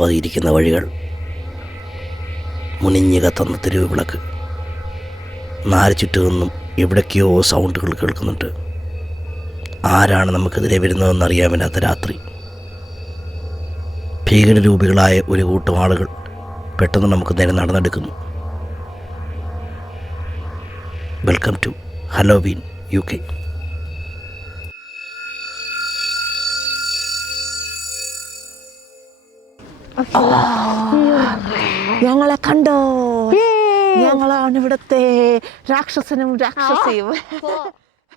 പതിയിരിക്കുന്ന വഴികൾ, മുനിഞ്ഞു കത്തുന്ന തെരുവ് വിളക്ക്, നാല് ചുറ്റു നിന്നും എവിടേക്കോ സൗണ്ടുകൾ കേൾക്കുന്നുണ്ട്. ആരാണ് നമുക്കെതിരെ വരുന്നതെന്നറിയാൻ മേലാത്ത രാത്രി. ഭീകരരൂപികളായ ഒരു കൂട്ടം ആളുകൾ പെട്ടെന്ന് നമുക്ക് നേരെ നടന്നെടുക്കുന്നു. Welcome to Halloween UK. ഞങ്ങളെ കണ്ടോ? ഞങ്ങളാണ് ഇവിടുത്തെ രാക്ഷസനും രാക്ഷസിയും.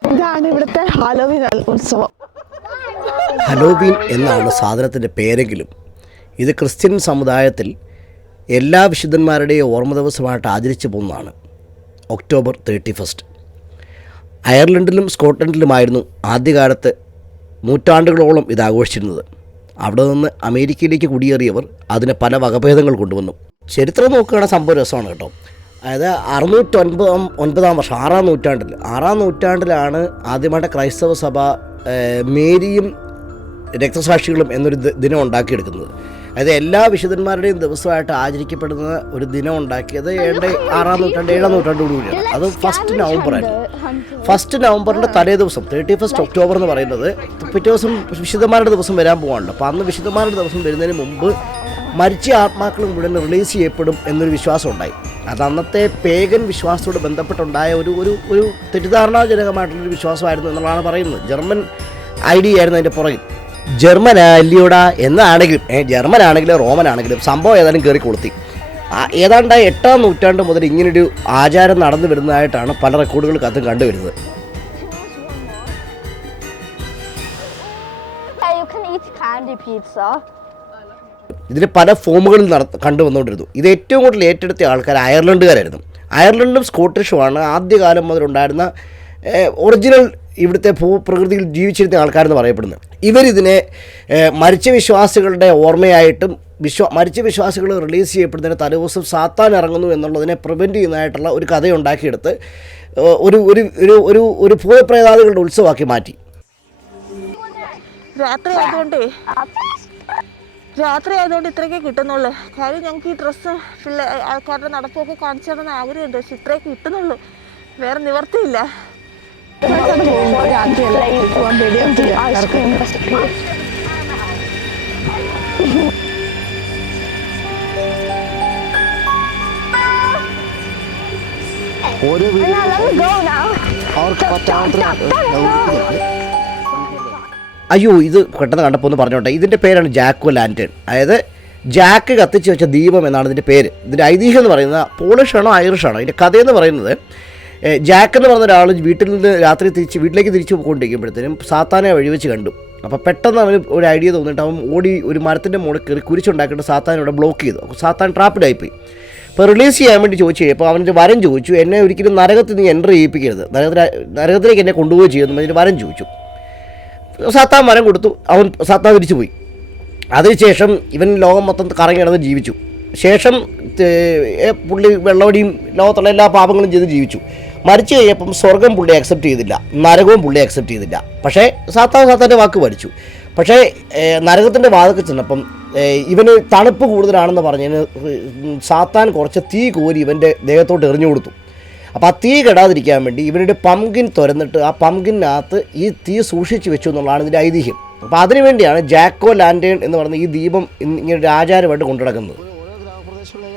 ഇതാണ് ഇവിടുത്തെ ഹലോവീൻ ഉത്സവം. ഹലോവീൻ എന്നാണ് സാധനത്തിൻ്റെ പേരെങ്കിലും ഇത് ക്രിസ്ത്യൻ സമുദായത്തിൽ എല്ലാ വിശുദ്ധന്മാരുടെയും ഓർമ്മ ദിവസമായിട്ട് ആചരിച്ചു പോകുന്നതാണ്. ഒക്ടോബർ 31. അയർലൻഡിലും സ്കോട്ട്ലൻഡിലുമായിരുന്നു ആദ്യകാലത്ത് നൂറ്റാണ്ടുകളോളം ഇത് ആഘോഷിച്ചിരുന്നത്. അവിടെ നിന്ന് അമേരിക്കയിലേക്ക് കുടിയേറിയവർ അതിന് പല വകഭേദങ്ങൾ കൊണ്ടുവന്നു. ചരിത്രം നോക്കുകയാണെങ്കിൽ സംഭവം രസമാണ് കേട്ടോ. അതായത് 609 വർഷം, 6ാം നൂറ്റാണ്ടിലാണ് ആദ്യമായിട്ട് ക്രൈസ്തവ സഭ മേരിയും രക്തസാക്ഷികളും എന്നൊരു ദിനം ഉണ്ടാക്കിയെടുക്കുന്നത്. അതായത് എല്ലാ വിശുദ്ധന്മാരുടെയും ദിവസമായിട്ട് ആചരിക്കപ്പെടുന്ന ഒരു ദിനം ഉണ്ടാക്കിയത് 7ാം നൂറ്റാണ്ടോടുകൂടിയാണ്. അത് 1 നവംബറായിരുന്നു. 1 നവംബറിൻ്റെ തലേ ദിവസം 31 ഒക്ടോബർ എന്ന് പറയുന്നത് പിറ്റേ ദിവസം വിശുദ്ധന്മാരുടെ ദിവസം വരാൻ പോകാണല്ലോ. അപ്പോൾ അന്ന് വിശുദ്ധന്മാരുടെ ദിവസം വരുന്നതിന് മുമ്പ് മരിച്ച ആത്മാക്കളും ഇവിടെ റിലീസ് ചെയ്യപ്പെടും എന്നൊരു വിശ്വാസം ഉണ്ടായി. അത് അന്നത്തെ പേഗൻ വിശ്വാസത്തോട് ബന്ധപ്പെട്ടുണ്ടായ ഒരു തെറ്റിദ്ധാരണാജനകമായിട്ടുള്ളൊരു വിശ്വാസമായിരുന്നു എന്നുള്ളതാണ് പറയുന്നത്. ജർമ്മൻ ഐഡിയ ആയിരുന്നു അതിൻ്റെ പുറകിൽ. ജർമ്മൻ അല്ലയോടാ എന്നാണെങ്കിലും ജർമ്മൻ ആണെങ്കിലും റോമൻ ആണെങ്കിലും സംഭവം ഏതായാലും കയറി കൊളുത്തി. ഏതാണ്ട് 8ാം നൂറ്റാണ്ട് മുതൽ ഇങ്ങനൊരു ആചാരം നടന്നു വരുന്നതായിട്ടാണ് പല റെക്കോർഡുകൾക്കകത്തും കണ്ടുവരുന്നത്. ഇതിന് പല ഫോമുകളിൽ കണ്ടുവന്നുകൊണ്ടിരുന്നു. ഇത് ഏറ്റവും കൂടുതൽ ഏറ്റെടുത്ത ആൾക്കാർ അയർലൻഡുകാരായിരുന്നു. അയർലൻഡും സ്കോട്ടിഷുമാണ് ആദ്യകാലം മുതലുണ്ടായിരുന്ന ഒറിജിനൽ ഇവിടുത്തെ ഭൂപ്രകൃതിയിൽ ജീവിച്ചിരുന്ന ആൾക്കാരെന്ന് പറയപ്പെടുന്നത്. ഇവരിതിനെ മരിച്ച വിശ്വാസികളുടെ ഓർമ്മയായിട്ടും മരിച്ച വിശ്വാസികൾ റിലീസ് ചെയ്യപ്പെടുന്നതിന് തലേദിവസം സാത്താൻ ഇറങ്ങുന്നു എന്നുള്ളതിനെ പ്രിവെൻറ്റ് ചെയ്യുന്നതായിട്ടുള്ള ഒരു കഥയുണ്ടാക്കിയെടുത്ത് ഒരു ഒരു ഒരു ഒരു ഒരു ഭൂതപ്രേതാദികളുടെ ഉത്സവമാക്കി മാറ്റി. രാത്രി ആയതുകൊണ്ട് ഇത്രയൊക്കെ കിട്ടുന്നുള്ളൂ. കാര്യം ഞങ്ങൾക്ക് ഈ ഡ്രസ്സ് ആൾക്കാരുടെ നടപ്പൊക്കെ കാണിച്ചു തരുന്ന ആഗ്രഹമുണ്ട്. പക്ഷെ ഇത്രയേ കിട്ടുന്നുള്ളൂ, വേറെ നിവർത്തിയില്ല. അയ്യോ, ഇത് പെട്ടെന്ന് കണ്ടപ്പോൾ ഒന്ന് പറഞ്ഞോട്ടെ. ഇതിൻ്റെ പേരാണ് ജാക്കോ ലാൻറ്റേൺ. അതായത് ജാക്ക് കത്തിച്ച് വെച്ച ദീപം എന്നാണ് ഇതിൻ്റെ പേര്. ഇതിൻ്റെ ഐതിഹ്യം എന്ന് പറയുന്നത് പോളിഷാണോ ഐറിഷാണോ. ഇതിൻ്റെ കഥയെന്ന് പറയുന്നത് ജാക്ക് എന്ന് പറഞ്ഞ ഒരാൾ വീട്ടിൽ നിന്ന് രാത്രി വീട്ടിലേക്ക് തിരിച്ചു പോയിക്കൊണ്ടിരിക്കുമ്പോഴത്തേനും സാത്താനെ വഴിവെച്ച് കണ്ടു. അപ്പോൾ പെട്ടെന്ന് അവന് ഒരു ഐഡിയ തോന്നിയിട്ട് അവൻ ഓടി ഒരു മരത്തിൻ്റെ മുകളിൽ കയറി കുരിച്ചുണ്ടാക്കിയിട്ട് സാത്താൻ ഇവിടെ ബ്ലോക്ക് ചെയ്തു. അപ്പോൾ സാത്താൻ ട്രാപ്പിഡായിപ്പോയി. ഇപ്പോൾ റിലീസ് ചെയ്യാൻ വേണ്ടി ചോദിച്ചു കഴിഞ്ഞപ്പോൾ അവൻ്റെ വരം ചോദിച്ചു, എന്നെ ഒരിക്കലും നരകത്തിൽ നീ എൻ്റർ ചെയ്യിപ്പിക്കരുത്, നരകത്തിലേക്ക് എന്നെ കൊണ്ടുപോയി ചെയ്യുന്നു അതിന് വരം ചോദിച്ചു. സാത്താൻ വരം കൊടുത്തു. സാത്താൻ തിരിച്ചു പോയി. അതിനുശേഷം ഇവൻ ലോകം മൊത്തം കറങ്ങി നടന്ന് ജീവിച്ചു. ശേഷം പുള്ളി വെള്ളവടിയും ലോകത്തുള്ള എല്ലാ പാപങ്ങളും ചെയ്ത് ജീവിച്ചു. മരിച്ചു കഴിഞ്ഞപ്പം സ്വർഗം പുള്ളി അക്സെപ്റ്റ് ചെയ്തില്ല, നരകവും പുള്ളി അക്സെപ്റ്റ് ചെയ്തില്ല. പക്ഷേ സാത്താൻ്റെ വാക്ക് പഠിച്ചു. പക്ഷേ നരകത്തിൻ്റെ വാതൊക്കെ ചെന്നപ്പം ഇവന് തണുപ്പ് കൂടുതലാണെന്ന് പറഞ്ഞതിന് സാത്താൻ കുറച്ച് തീ കോരി ഇവൻ്റെ ദേഹത്തോട്ട് എറിഞ്ഞു കൊടുത്തു. അപ്പോൾ ആ തീ കെടാതിരിക്കാൻ വേണ്ടി ഇവരുടെ പംകിൻ തുരന്നിട്ട് ആ പംകിനകത്ത് ഈ തീ സൂക്ഷിച്ച് വെച്ചു എന്നുള്ളതാണ് ഇതിൻ്റെ ഐതിഹ്യം. അപ്പോൾ അതിനുവേണ്ടിയാണ് ജാക്കോ ലാൻറ്റേൺ എന്ന് പറയുന്ന ഈ ദീപം ഇങ്ങനെ ഒരു ആചാരമായിട്ട് കൊണ്ടുനടക്കുന്നത്.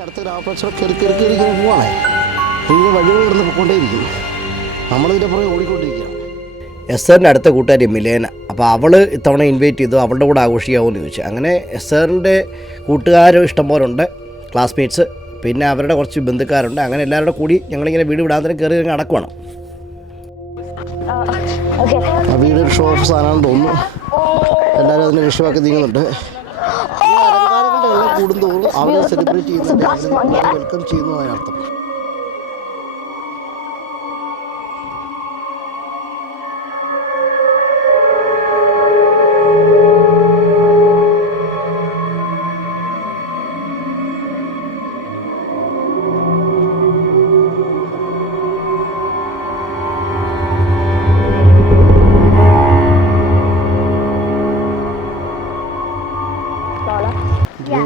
അടുത്ത ഗ്രാമപ്രദേശം കയറി പോവാണേ, വഴികൾ കൊണ്ടേയിരിക്കും, നമ്മളിതിൻ്റെ പുറകെ ഓടിക്കൊണ്ടിരിക്കുകയാണ്. എസ്തറിൻ്റെ അടുത്ത കൂട്ടുകാരി മിലേന. അപ്പോൾ അവൾ ഇത്തവണ ഇൻവൈറ്റ് ചെയ്തു, അവളുടെ കൂടെ ആഘോഷിക്കാമെന്ന് ചോദിച്ചു. അങ്ങനെ എസ്തറിൻ്റെ കൂട്ടുകാരും ഇഷ്ടംപോലെ ഉണ്ട്, ക്ലാസ്മേറ്റ്സ്, പിന്നെ അവരുടെ കുറച്ച് ബന്ധുക്കാരുണ്ട്. അങ്ങനെ എല്ലാവരുടെ കൂടി ഞങ്ങളിങ്ങനെ വീട് വിടാൻ കയറി അടക്കുവാണ്. വീട് ഷോ ഓഫ് സാധനമാണെന്ന് തോന്നുന്നു. എല്ലാവരും അതിനെ വിഷയമാക്കി നീങ്ങുന്നുണ്ട്. അലങ്കാരങ്ങളുടെ എണ്ണം കൂടുന്തോറും അവരെ സെലിബ്രേറ്റ് ചെയ്യുന്നുണ്ട്, വെൽക്കം ചെയ്യുന്നതാണ് അർത്ഥം.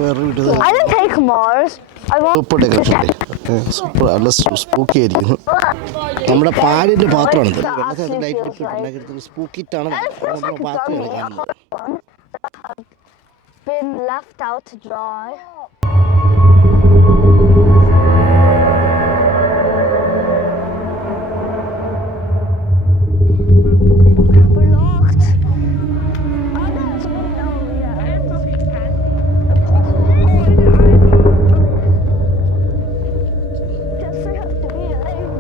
വേറൊരു സൂപ്പർ ഡെക്കറേഷൻ അല്ലേ? ഓക്കെ, സൂപ്പർ, നല്ല സ്പൂക്കി ആയിരിക്കുന്നു. നമ്മുടെ പാലിൻ്റെ പാത്രമാണിത്. വെള്ളത്തിൽ ലൈറ്റ് ഉണ്ടാക്കിയെടുത്ത് സ്പൂക്കിറ്റാണ് നമ്മുടെ പാത്രമാണ് കാണുന്നത്. Been left out to dry. We're locked. Guess we have to be late.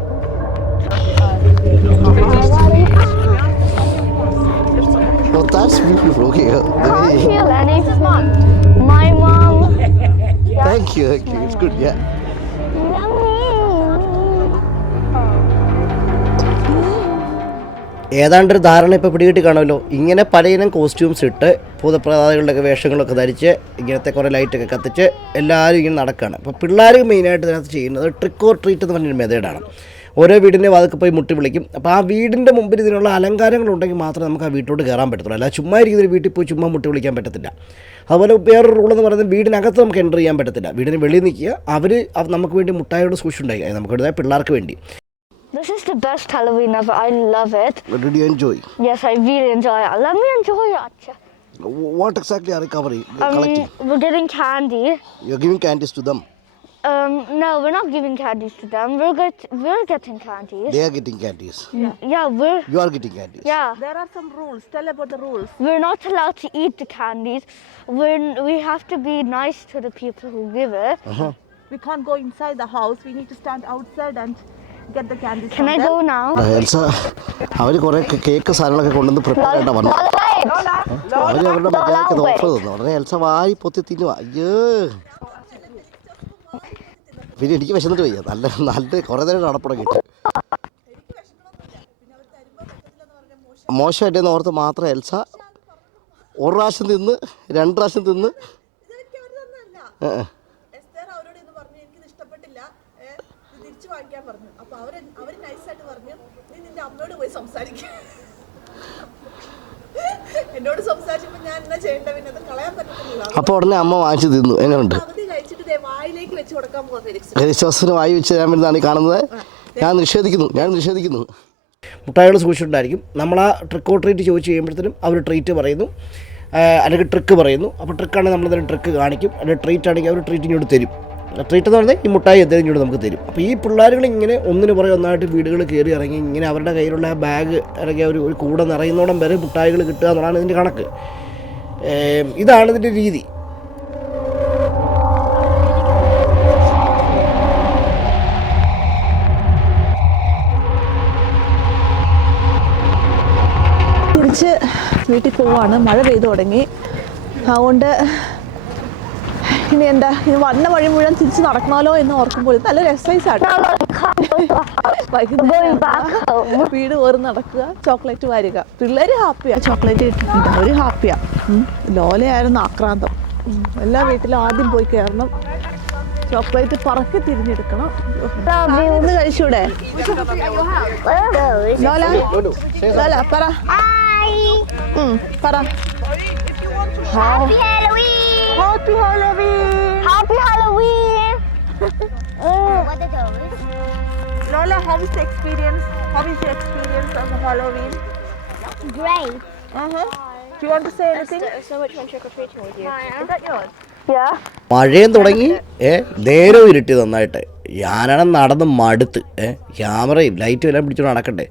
Oh, that's beautiful. Okay, Can't feel any. My mom. thank you. It's good, yeah. ഏതാണ്ടൊരു ധാരണ ഇപ്പോൾ പിടികിട്ടി കാണുമല്ലോ. ഇങ്ങനെ പലയിനം കോസ്റ്റ്യൂംസ് ഇട്ട് ഭൂതപ്രതാദികളുടെയൊക്കെ വേഷങ്ങളൊക്കെ ധരിച്ച് ഇങ്ങനത്തെ കുറേ ലൈറ്റൊക്കെ കത്തിച്ച് എല്ലാവരും ഇങ്ങനെ നടക്കുകയാണ്. അപ്പോൾ പിള്ളേർ മെയിനായിട്ട് ഇതിനകത്ത് ചെയ്യുന്നത് ട്രിക്ക് ഓർ ട്രീറ്റ് എന്ന് പറഞ്ഞൊരു മെത്തേഡാണ്. ഓരോ വീടിൻ്റെ വാതിൽക്ക് പോയി മുട്ടി വിളിക്കും. അപ്പോൾ ആ വീടിൻ്റെ മുമ്പിൽ ഇതിനുള്ള അലങ്കാരങ്ങളുണ്ടെങ്കിൽ മാത്രമേ നമുക്ക് ആ വീട്ടിലോട്ട് കയറാൻ പറ്റത്തുള്ളൂ. അല്ല ചുമ്മാ ഇരിക്കുന്ന ഒരു വീട്ടിൽ പോയി ചുമ്മാ മുട്ടി വിളിക്കാൻ പറ്റത്തില്ല. അതുപോലെ വേറൊരു റൂളെന്ന് പറയുന്നത് വീടിനകത്ത് നമുക്ക് എൻ്റർ ചെയ്യാൻ പറ്റത്തില്ല. വീടിന് വെളിയിൽ നിൽക്കുക, അവർ നമുക്ക് വേണ്ടി മുട്ടായോട് സൂക്ഷിച്ചുണ്ടായി നമുക്ക് വേണ്ടി പിള്ളേർക്ക് വേണ്ടി. This is the best Halloween ever. I love it. What did you enjoy? Yes, I really enjoy it. Let me enjoy it. What exactly are you collecting? We're getting candy. You're giving candies to them. No, we're not giving candies to them. We're getting candies. They are getting candies. Yeah, You are getting candies. yeah. There are some rules. Tell about the rules. We're not allowed to eat the candies. We have to be nice to the people who give it. We can't go inside the house. We need to stand outside and get the candies. Can I go now? Elsa അവർ കുറേ cake സാധനങ്ങളൊക്കെ കൊണ്ടുവന്ന് prepare ആയിട്ടാണ് വന്നത്. അവർ അവരുടെ മര്യാദയ്ക്ക് അത് offer തന്നു. ഉടനെ എൽസ വായി പൊത്തി തിന്നുക. അയ്യോ, പിന്നെ എനിക്ക് വിശന്നിട്ട് വയ്യ. നല്ല കുറേ നേരം നടപ്പുടങ്ങിയിട്ട് മോശമായിട്ടെന്ന് ഓർത്ത് മാത്രം എൽസ ഒരു പ്രാവശ്യം തിന്ന് 2 പ്രാവശ്യം തിന്ന് എന്നോട് സംസാരിച്ചപ്പോൾ ഞാൻ എന്നാ ചെയ്യേണ്ട, പിന്നെ അത് കളയാൻ പറ്റത്തില്ല. അപ്പോൾ ഉടനെ അമ്മ വാങ്ങിച്ച് തിന്നു. എങ്ങനെയുണ്ട്? അവധി കഴിച്ചിട്ട് വായിലേക്ക് വെച്ച് കൊടുക്കാൻ പോകുന്ന ഫെലിക്സ്. ഫെലിക്സിന് വായി വെച്ച് തരാൻ വേണ്ടിയാണ് ഈ കാണുന്നത്. ഞാൻ നിഷേധിക്കുന്നു. മുട്ടായികൾ സൂക്ഷിച്ചിട്ടുണ്ടായിരിക്കും. നമ്മൾ ആ ട്രിക്ക് ഓർ ട്രീറ്റ് ചോദിച്ച് കഴിയുമ്പോഴത്തേനും അവർ ട്രീറ്റ് പറയുന്നു, അല്ലെങ്കിൽ ട്രിക്ക് പറയുന്നു. അപ്പോൾ ട്രിക്കാണെങ്കിൽ നമ്മളതിന് ട്രിക്ക് കാണിക്കും, അല്ലെങ്കിൽ ട്രീറ്റ് ആണെങ്കിൽ അവർ ട്രീറ്റ് ഇങ്ങോട്ട് തരും. ട്രീറ്റ് എന്ന് പറഞ്ഞാൽ ഈ മുട്ടായി എന്തെങ്കിലും ഇങ്ങോട്ട് നമുക്ക് തരും. അപ്പോൾ ഈ പിള്ളേരുകൾ ഇങ്ങനെ ഒന്നിന് പുറകെ ഒന്നായിട്ട് വീടുകൾ കയറി ഇറങ്ങി ഇങ്ങനെ അവരുടെ കയ്യിലുള്ള ആ ബാഗ് അല്ലെങ്കിൽ ഒരു കൂടെ നിറയുന്നോടം വരെ മുട്ടായികൾ കിട്ടുക എന്നുള്ളതാണ് ഇതിൻ്റെ കണക്ക്. ഇതാണ് ഇതിൻ്റെ രീതി. തിരിച്ച് വീട്ടിൽ പോവാണ്. മഴ പെയ്തു തുടങ്ങി. അതുകൊണ്ട് ഇനി എന്താ, ഇനി വന്ന വഴി മുഴുവൻ തിരിച്ച് നടക്കണമല്ലോ എന്ന് ഓർക്കുമ്പോൾ നല്ലൊരു എക്സസൈസാണ്. വൈകുന്നേരം വീട് വേറെ നടക്കുക, ചോക്ലേറ്റ് വാരുക. പിള്ളേർ ഹാപ്പിയാണ്, ചോക്ലേറ്റ് കിട്ടിയിട്ടുണ്ട്, അവർ ഹാപ്പിയാണ്. ലോലയായിരുന്നു ആക്രാന്തം. എല്ലാ വീട്ടിലും ആദ്യം പോയി കയറണം, ചോക്ലേറ്റ് പറക്കി തിരിഞ്ഞെടുക്കണം. ഒന്ന് കഴിച്ചൂടെ ലോല? ലോല പറ. പറ. Happy Halloween! Happy Halloween! Happy Halloween! What are those? Lola, how is the experience? How is your experience of Halloween? Great. Do you want to say anything? So much fun trick-or-treating with you. Is that yours? Yeah. മഴയും തുടങ്ങി, നേരം ഇരുട്ടി നന്നായിട്ട്. ഞാനാണ് നടന്ന് മടുത്ത്, ക്യാമറയും ലൈറ്റും എല്ലാം പിടിച്ചോണ്ട് നടക്കട്ടെ.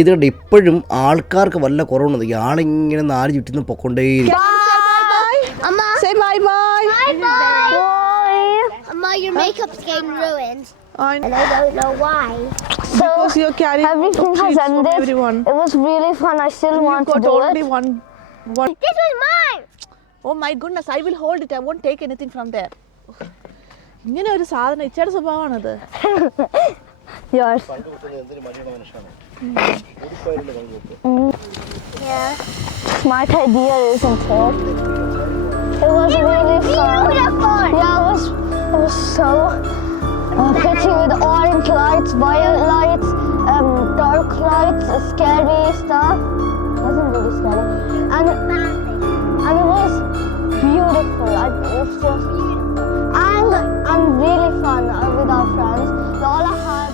ഇത് കണ്ട് ഇപ്പോഴും ആൾക്കാർക്ക് വല്ല കുറവുണ്ട്. ഇയാളിങ്ങനെ 4 ചുറ്റിന്ന് പൊക്കൊണ്ടേയിരിക്കും. Say bye-bye. Bye. Amma, your makeup's getting ruined. And I don't know why. because you're carrying Everything has treats from ended. everyone. It was really fun. I still want to Got do only it. one. This was mine! Oh my goodness, I will hold it. I won't take anything from there. ഇങ്ങനെ ഒരു സാധനം ഇച്ചയുടെ സ്വഭാവമാണത്. Yours. Yeah. Smart idea, isn't it? It was really fun. Beautiful! Yeah, it was so pretty with orange lights, violet lights, dark lights, scary stuff. It wasn't really scary. And it was beautiful. It was just... and really fun with our friends. Lola had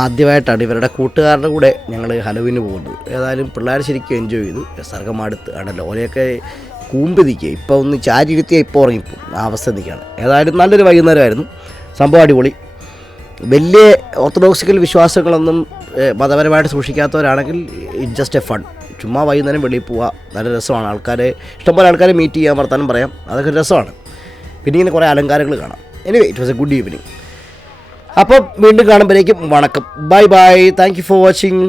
ആദ്യമായിട്ടാണ് ഇവരുടെ കൂട്ടുകാരുടെ കൂടെ ഞങ്ങൾ ഹലോവീന് പോകുന്നത്. ഏതായാലും പിള്ളേർ ശരിക്കും enjoy ചെയ്തു. സർഗമടുത്ത് ആണ് ലോലയൊക്കെ കൂമ്പി നിൽക്കുക. ഇപ്പോൾ ഒന്ന് ചാരി ഇരുത്തിയാൽ ഇപ്പോൾ ഉറങ്ങിപ്പോവും. ആ അവസ്ഥ നിൽക്കുകയാണ്. ഏതായാലും നല്ലൊരു വൈകുന്നേരമായിരുന്നു. സംഭവം അടിപൊളി. വലിയ ഓർത്തഡോക്സിക്കൽ വിശ്വാസങ്ങളൊന്നും മതപരമായിട്ട് സൂക്ഷിക്കാത്തവരാണെങ്കിൽ ഇറ്റ് ജസ്റ്റ് എ ഫൺ. ചുമ്മാ വൈകുന്നേരം വെളിയിൽ പോവുക, നല്ല രസമാണ്. ഇഷ്ടംപോലെ ആൾക്കാരെ മീറ്റ് ചെയ്യാൻ, വർത്താനം പറയാം, അതൊക്കെ രസമാണ്. പിന്നെ ഇങ്ങനെ കുറേ അലങ്കാരങ്ങൾ കാണാം. Anyway it was A good evening. അപ്പം വീണ്ടും കാണുമ്പോഴേക്കും വണക്കം. Bye bye. Thank you for watching.